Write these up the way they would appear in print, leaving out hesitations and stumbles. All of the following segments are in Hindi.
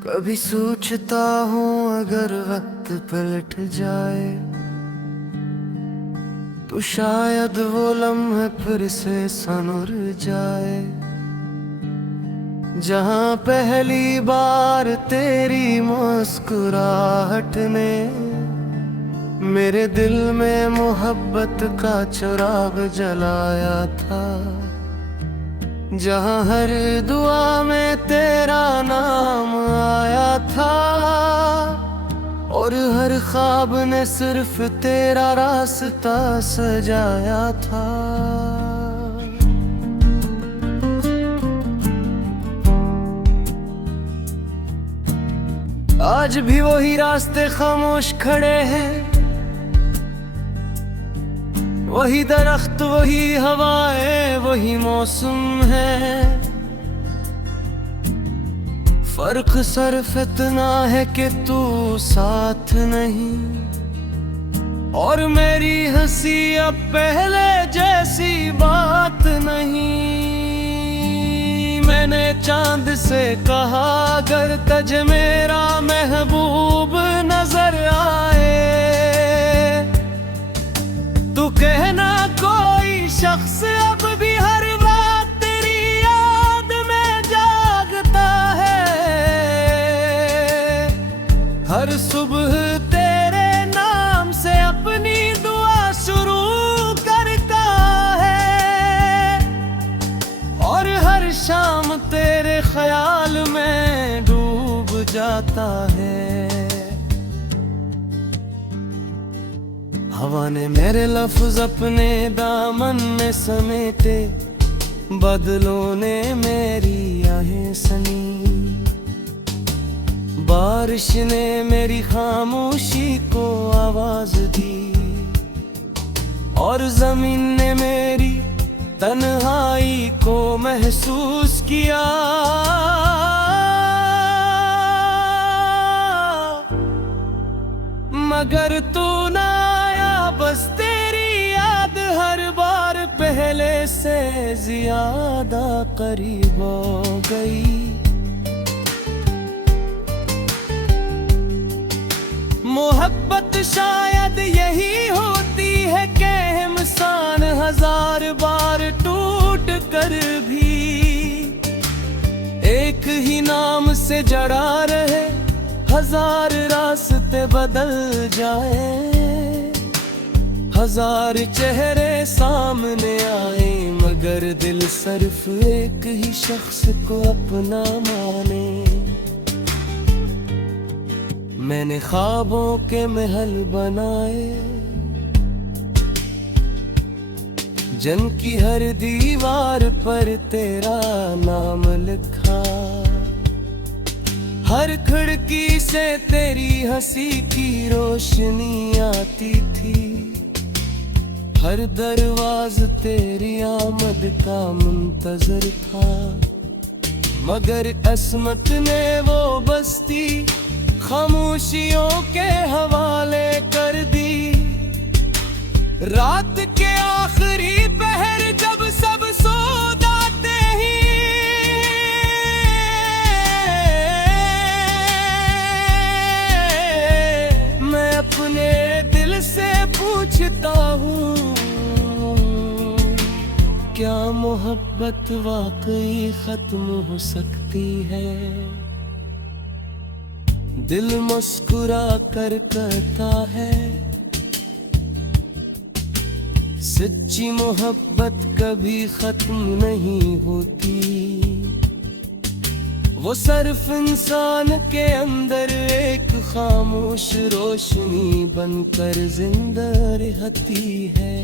कभी सोचता हूँ अगर वक्त पलट जाए तो शायद वो लम्हे फिर से सनुर जाए। जहाँ पहली बार तेरी मुस्कुराहट ने मेरे दिल में मोहब्बत का चिराग जलाया था। जहाँ हर दुआ में तेरा नाम आया था और हर ख्वाब ने सिर्फ तेरा रास्ता सजाया था। आज भी वही रास्ते खामोश खड़े हैं, वही दरख्त वही हवाएं वही मौसम है। फर्क सिर्फ इतना है कि तू साथ नहीं और मेरी हंसी अब पहले जैसी बात नहीं। मैंने चांद से कहा अगर तुझ मेरा महबूब नजर आए तू कहना कोई शख्स अब भी हर रात तेरी याद में जागता है। हर सुबह तेरे नाम से अपनी दुआ शुरू करता है और हर शाम तेरे ख्याल में डूब जाता है। हवा ने मेरे लफ्ज अपने दामन में समेटे, बादलों ने मेरी आहें सनी, बारिश ने मेरी खामोशी को आवाज दी और जमीन ने मेरी तन्हाई को महसूस किया। मगर तू ना आया, बस तेरी याद हर बार पहले से ज्यादा करीब हो गई। मोहब्बत शायद यही होती है कि इंसान हजार बार टूट कर भी एक ही नाम से जड़ा रहे। हजार रास्ते बदल जाए, हजार चेहरे सामने आए, मगर दिल सिर्फ एक ही शख्स को अपना माने। मैंने ख्वाबों के महल बनाए, जिनकी हर दीवार पर तेरा नाम लिखा। हर खिड़की से तेरी हंसी की रोशनी आती थी, हर दरवाज़ तेरी आमद का मुंतजर था। मगर किस्मत ने वो बस्ती खामोशियों के हवाले कर दी। रात के आखिरी पहर जब सब सो जाते ही मैं अपने दिल से पूछता हूँ, क्या मोहब्बत वाकई खत्म हो सकती है? दिल मुस्कुरा कर कहता है, सच्ची मोहब्बत कभी खत्म नहीं होती। वो सिर्फ इंसान के अंदर एक खामोश रोशनी बनकर जिंदा रहती है।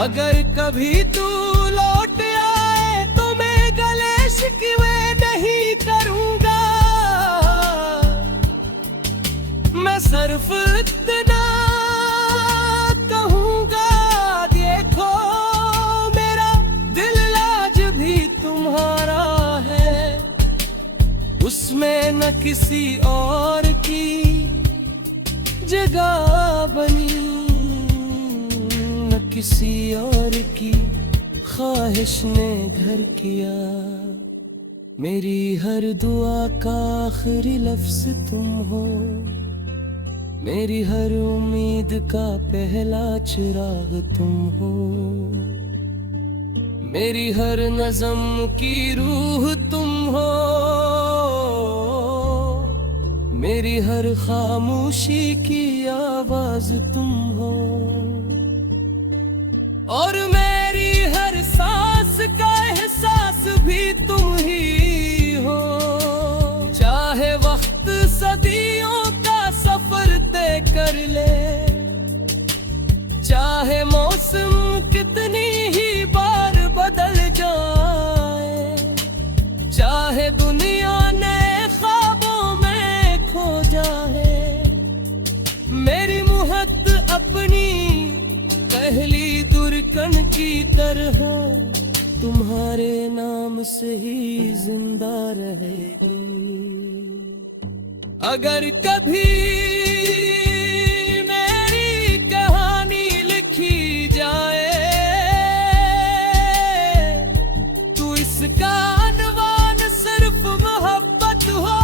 अगर कभी तू लौट आए तो मैं गले शिकवे नहीं करूंगा। मैं सिर्फ इतना कहूंगा, देखो मेरा दिल आज भी तुम्हारा है। उसमें न किसी और की जगह बनी, न किसी और की ख्वाहिश ने घर किया। मेरी हर दुआ का आखिरी लफ्ज तुम हो, मेरी हर उम्मीद का पहला चिराग तुम हो, मेरी हर नज़म की रूह तुम हो, मेरी हर खामोशी की आवाज तुम हो, और मेरी हर सांस का एहसास भी तुम ही हो। चाहे वक्त सदियों का सफर तय कर ले, चाहे मौसम कितनी ही बार बदल जाए, चाहे दुनिया नए ख्वाबों में खो जाए, मेरी मुहब्बत अपनी पहली दुर्कन की तरह तुम्हारे नाम से ही जिंदा रहेगी। अगर कभी मेरी कहानी लिखी जाए तो इसका अनवान सिर्फ मोहब्बत हो,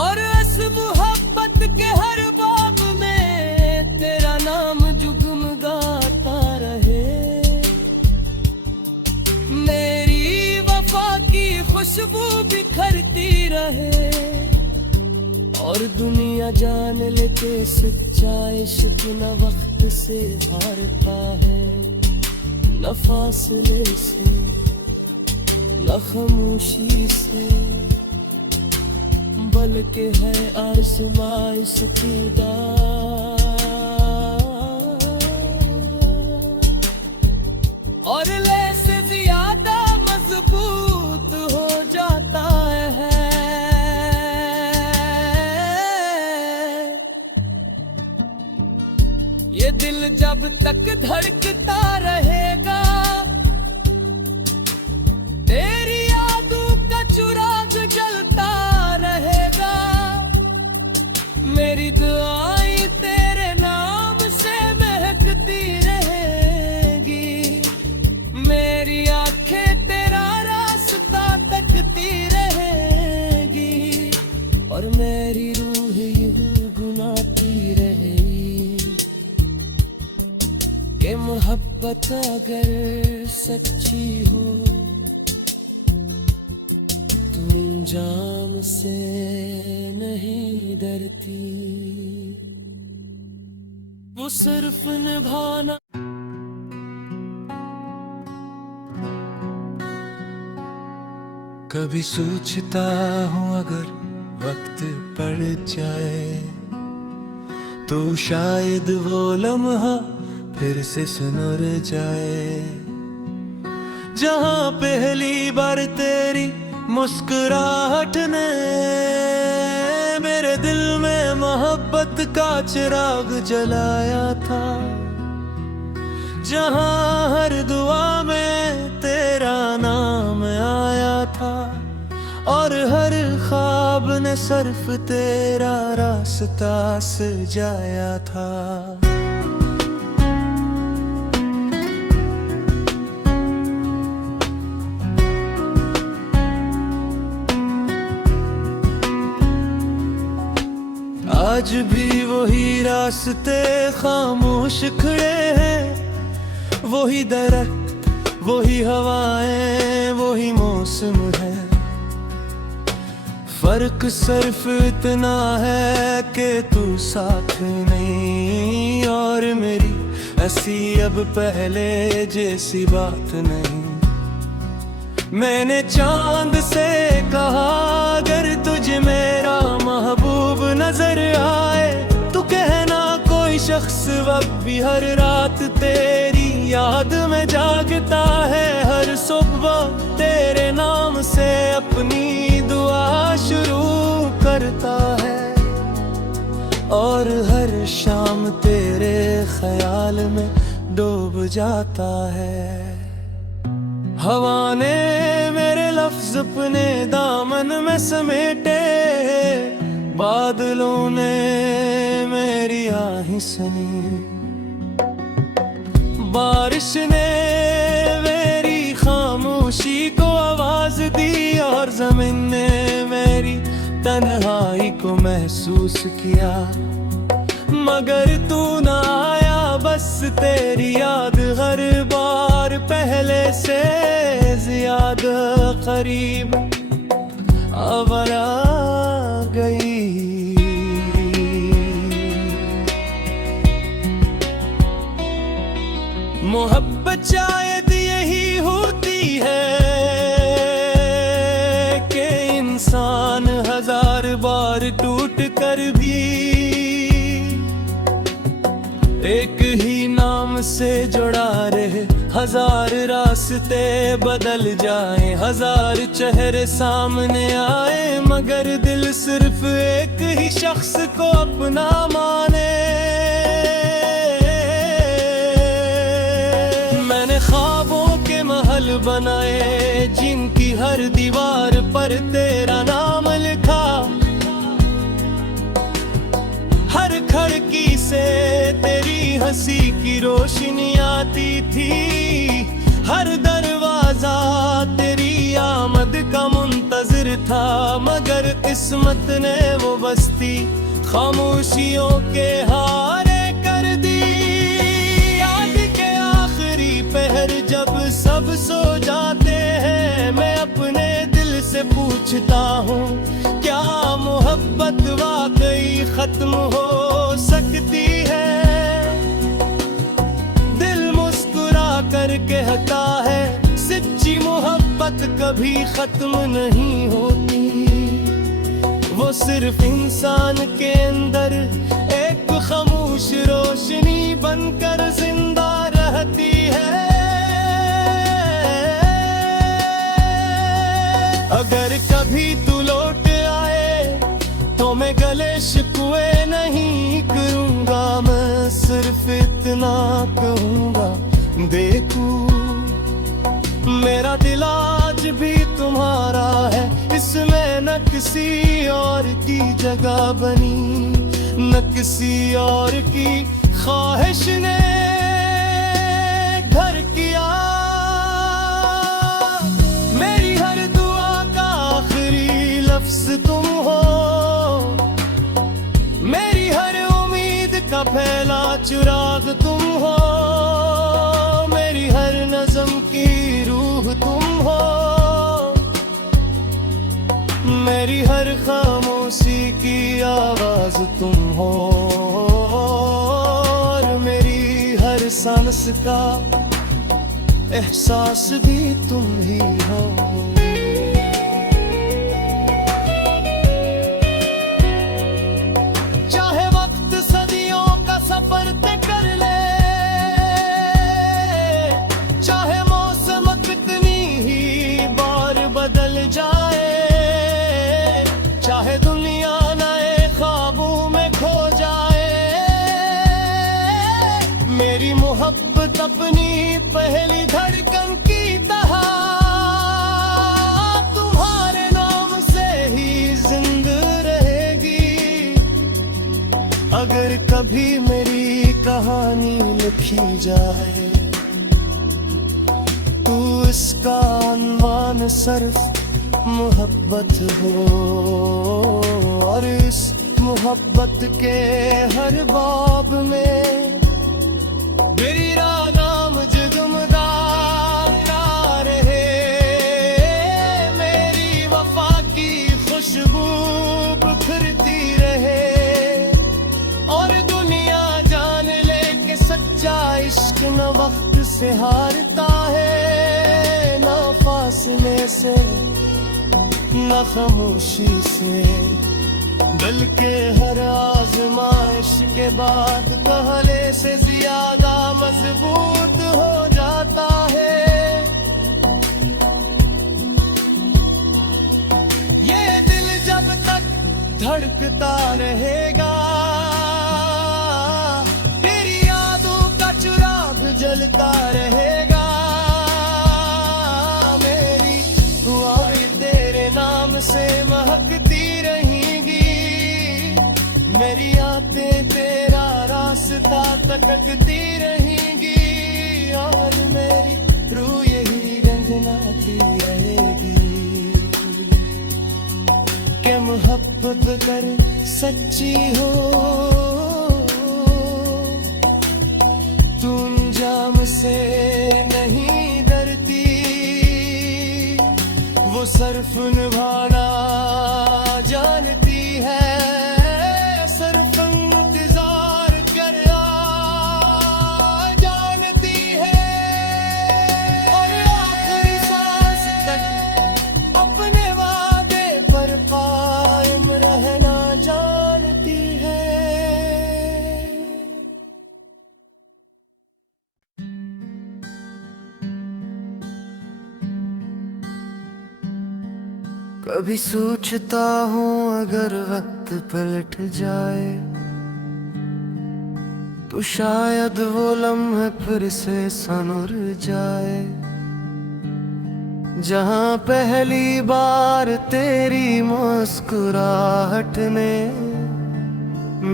और इस मोहब्बत के हर बाब में तेरा नाम जुगमगाता रहे। मेरी वफा की खुशबू बिखरती रहे, और दुनिया जान ले के सच्चा इश्क न वक्त से हारता है, न फासले से न खामोशी से, बल्कि है आसमां इसकी और ले से ज्यादा मजबूत हो जाता है। ये दिल जब तक धड़कता रहेगा, तेरी यादों का चिराग जलता रहेगा। मेरी दुआएं तेरे नाम से महकती रहेगी, मेरी आंखें तेरा रास्ता तकती रहेगी, और मेरी रूह यूं गुनाती रहेगी कि मोहब्बत अगर सच्ची हो तू अंजाम से नहीं डरती, वो सिर्फ निभाना। कभी सोचता हूँ अगर वक्त पड़ जाए तो शायद वो लम्हा फिर से सुनर जाए, जहाँ पहली बार तेरी मुस्कुराहट ने मेरे दिल में मोहब्बत का चिराग जलाया था, जहाँ हर दुआ में तेरा नाम आया था, और हर ख्वाब ने सिर्फ तेरा रास्ता सजाया था। आज भी वही रास्ते खामोश खड़े हैं, वही दरख्त वही हवाएं वही मौसम है, फर्क सिर्फ इतना है कि तू साथ नहीं, और मेरी ऐसी अब पहले जैसी बात नहीं। मैंने चांद से कहा अगर तुझे मेरा महबूब नजर आए तो कहना कोई शख्स वक्त भी हर रात तेरी याद में जागता है, हर सुबह तेरे नाम से अपनी दुआ शुरू करता है, और हर शाम तेरे ख्याल में डूब जाता है। हवा ने मेरे लफ्ज अपने दामन में समेटे, बादलों ने मेरी आही सुनी, बारिश ने मेरी खामोश महसूस किया, मगर तू ना आया। बस तेरी याद हर बार पहले से ज्यादा करीब आवारा गई। मोहब्बत शायद यही होती है कि इंसान हजार बार टूट कर भी एक ही नाम से जुड़ा रहे। हजार रास्ते बदल जाएं, हजार चेहरे सामने आए, मगर दिल सिर्फ एक ही शख्स को अपना माने। मैंने ख्वाबों के महल बनाए, जिनकी हर दीवार पर तेरा नाम लिखा। हर खिड़की से तेरी हंसी की रोशनी आती थी, हर दरवाजा तेरी आमद का मुंतजिर था। मगर किस्मत ने वो बस्ती खामोशियों के हारे कर दी। याद के आखिरी पहर जब सब सो जाते हैं, मैं अपने दिल से पूछता हूँ, क्या मोहब्बत वाकई खत्म हो सकती है? दिल मुस्कुरा कर कहता है, सच्ची मोहब्बत कभी खत्म नहीं होती। वो सिर्फ इंसान के अंदर एक खामोश रोशनी बनकर जिंदा रहती है। अगर कभी तू लौट आए तो मैं गले शिकवे नहीं करूंगा, मैं सिर्फ इतना कहूंगा, देखो मेरा दिल आज भी तुम्हारा है। इसमें न किसी और की जगह बनी, न किसी और की ख्वाहिश ने घर किया। मेरी हर दुआ का आखिरी लफ्ज तुम हो, मेरी हर उम्मीद का पहला चिराग तुम हो, मेरी हर नज़्म की रूह तुम हो, मेरी हर खामोशी की आवाज तुम हो, और मेरी हर सांस का एहसास भी तुम ही हो। चाहे वक्त सदियों का सफर तय कर ले, चाहे मौसम कितनी ही बार बदल जाए, चाहे दुनिया नए ख्वाबों में खो जाए, मेरी मोहब्बत अपनी पहली धड़कन की तरह तुम्हारे नाम से ही जिंदा रहेगी। अगर कभी मेरी कहानी लिखी जाए तो इसका अनवान सिर्फ मोहब्बत हो, और इस मोहब्बत के हर बाब में मेरा नाम जगमगाता रहे। मेरी वफा की खुशबू बिखरती रहे, और दुनिया जान ले कि सच्चा इश्क न वक्त से हारता है, न फासले से न खामोशी से, बल्कि हर आजमाइश के बाद कहले से ज्यादा मजबूत हो जाता है। ये दिल जब तक धड़कता रहेगा, तेरी यादों का चिराग जलता रहेगा। मेरी दुआएं तेरे नाम से महकती रहेंगी, मेरी आंखें तेरा रास्ता तकती रहेंगी, और मेरी रूह यही रंगनाती रहेगी कि मोहब्बत कर सच्ची हो, तू अंजाम से नहीं डरती, वो सिर्फ निभाना जानती है, सिर्फ इंतजार करना जानती है, और आखिरी सांस तक अपने वादे पर कायम रहना जानती है। कभी सोचता हूँ अगर वक्त पलट जाए तो शायद वो लम्हे फिर से सनुर जाए, जहाँ पहली बार तेरी मुस्कुराहट ने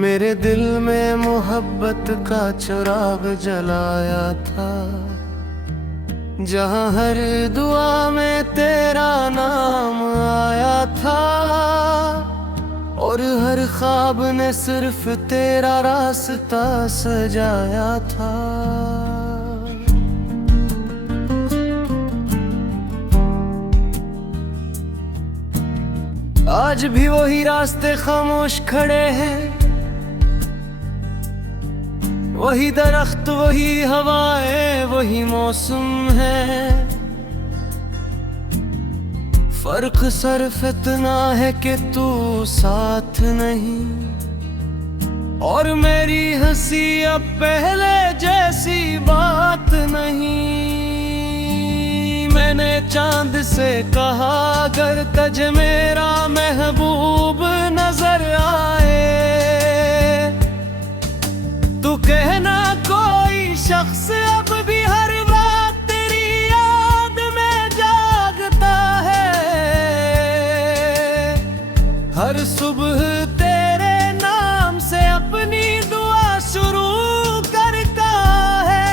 मेरे दिल में मोहब्बत का चिराग जलाया था, जहाँ हर दुआ में तेरा नाम आया था, और हर ख्वाब ने सिर्फ तेरा रास्ता सजाया था। आज भी वही रास्ते खामोश खड़े हैं, वही दरख्त वही हवाएं वही मौसम है, फर्क सिर्फ इतना है कि तू साथ नहीं, और मेरी हंसी अब पहले जैसी बात नहीं। मैंने चांद से कहा अगर तुझ मेरा महबूब नजर आए, तू कहना कोई शख्स अब भी हर रात तेरी याद में जागता है, हर सुबह तेरे नाम से अपनी दुआ शुरू करता है,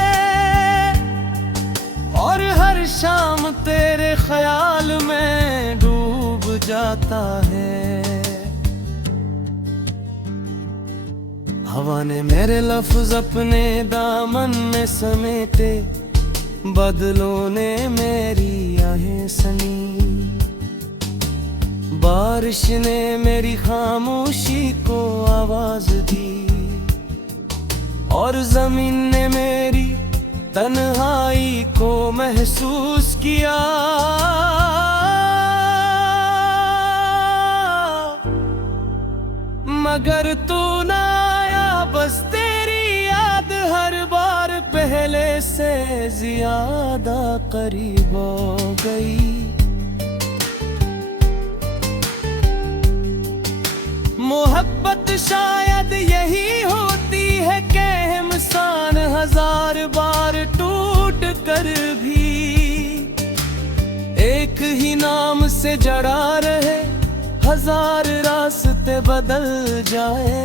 और हर शाम तेरे ख्याल में डूब जाता है। हवा ने मेरे लफ्ज अपने दामन में समेटे, बादलों ने मेरी आहें सनी, बारिश ने मेरी खामोशी को आवाज दी, और जमीन ने मेरी तन्हाई को महसूस किया। मगर तू ना आया, बस तेरी याद हर बार पहले से ज्यादा करीब हो गई। मोहब्बत शायद यही होती है कि इंसान हजार बार टूट कर भी एक ही नाम से जड़ा रहे, हजार रास्ते बदल जाए,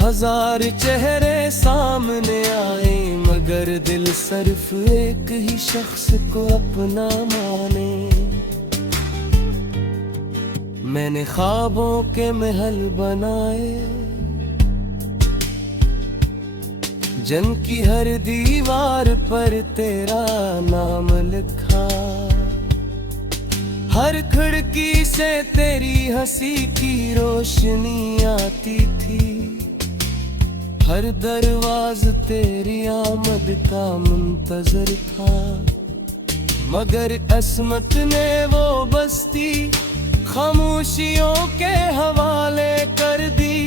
हजार चेहरे सामने आए, मगर दिल सिर्फ एक ही शख्स को अपना माने। मैंने ख्वाबों के महल बनाए, जिनकी हर दीवार पर तेरा नाम लिखा, हर खिड़की से तेरी हंसी की रोशनी आती थी, हर दरवाज तेरी आमद का मुंतजर था, मगर किस्मत ने वो बस्ती खामोशियों के हवाले कर दी।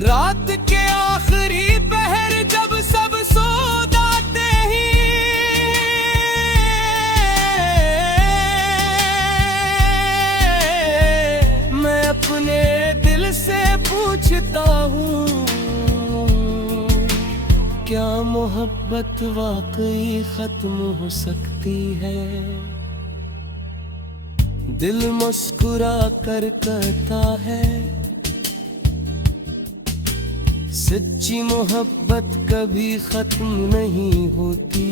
रात के आखिरी पहर जब सब सो जाते ही मैं अपने दिल से पूछता हूँ, क्या मोहब्बत वाकई खत्म हो सकती है? दिल मुस्कुरा कर कहता है, सच्ची मोहब्बत कभी खत्म नहीं होती,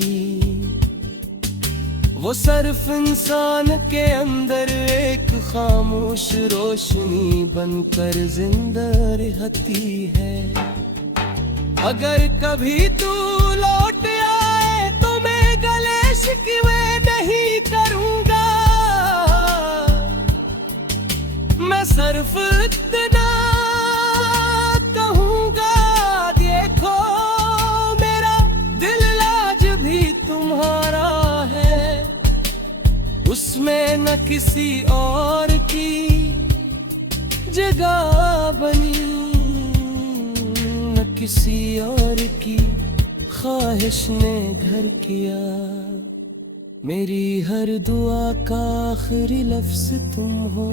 वो सिर्फ इंसान के अंदर एक खामोश रोशनी बनकर जिंदा रहती है। अगर कभी तू लौट आए तो मैं गले शिकवे नहीं करूंगा। मैं सिर्फ इतना कहूंगा, देखो मेरा दिल आज भी तुम्हारा है। उसमें न किसी और की जगह बनी, न किसी और की ख्वाहिश ने घर किया। मेरी हर दुआ का आखिरी लफ्ज तुम हो,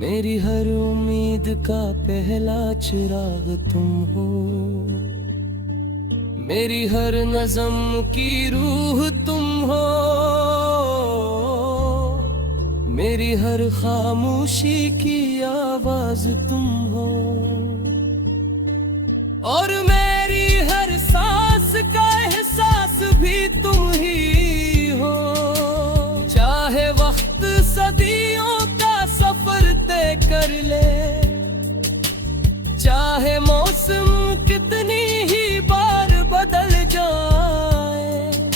मेरी हर उम्मीद का पहला चिराग तुम हो। मेरी हर नज़म की रूह तुम हो, मेरी हर खामोशी की आवाज तुम हो। और मेरी हर सांस का एहसास भी तुम ही हो। चाहे वक्त सदियों का सफर तय कर ले, चाहे मौसम कितनी ही बार बदल जाए,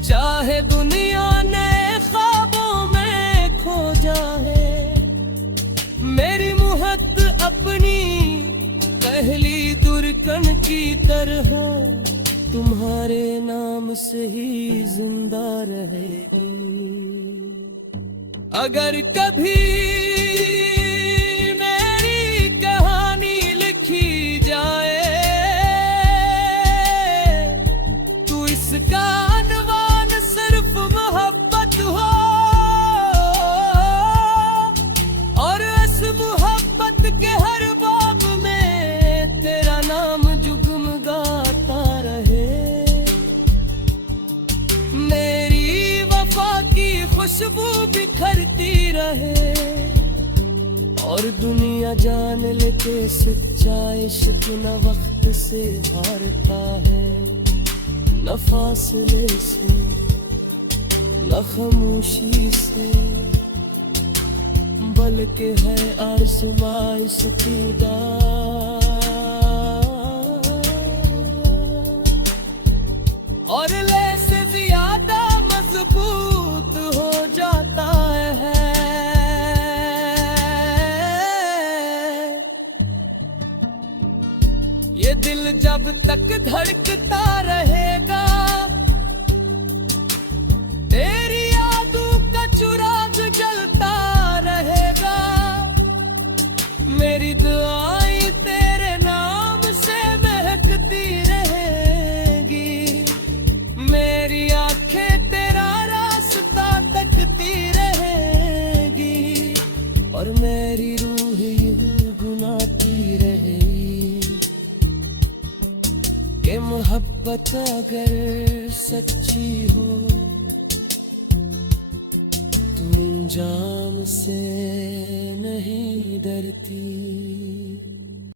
चाहे दुनिया नए ख्वाबों में खो जाए। मेरी मुहब्बत अपनी पहली दुर्कन की तरह तुम्हारे नाम से ही जिंदा रहेगी। अगर कभी मेरी कहानी लिखी जाए तो इसका अनवान सिर्फ मोहब्बत हो। और इस मोहब्बत के हर बाब में तेरा नाम जुगमगाता रहे। मेरी वफा की खुशबू बिखरती रहे, और दुनिया जान ले के सच्चा इश्क न वक्त से हारता है, न फासले से न खामोशी से, बल्कि है आज़माइश खुदा। और ले से ज्यादा मजबूत हो जाता है। ये दिल जब तक धड़कता रहेगा, तेरी यादों का चिराग जलता रहेगा। मेरी दुआएं तेरे नाम से महकती रहेगी। मेरी आंखें तेरा रास्ता तकती रहेगी, और मेरी रूह यूं गुनाती रहेगी कि मोहब्बत अगर सच्ची हो तू अंजाम से नहीं डरती।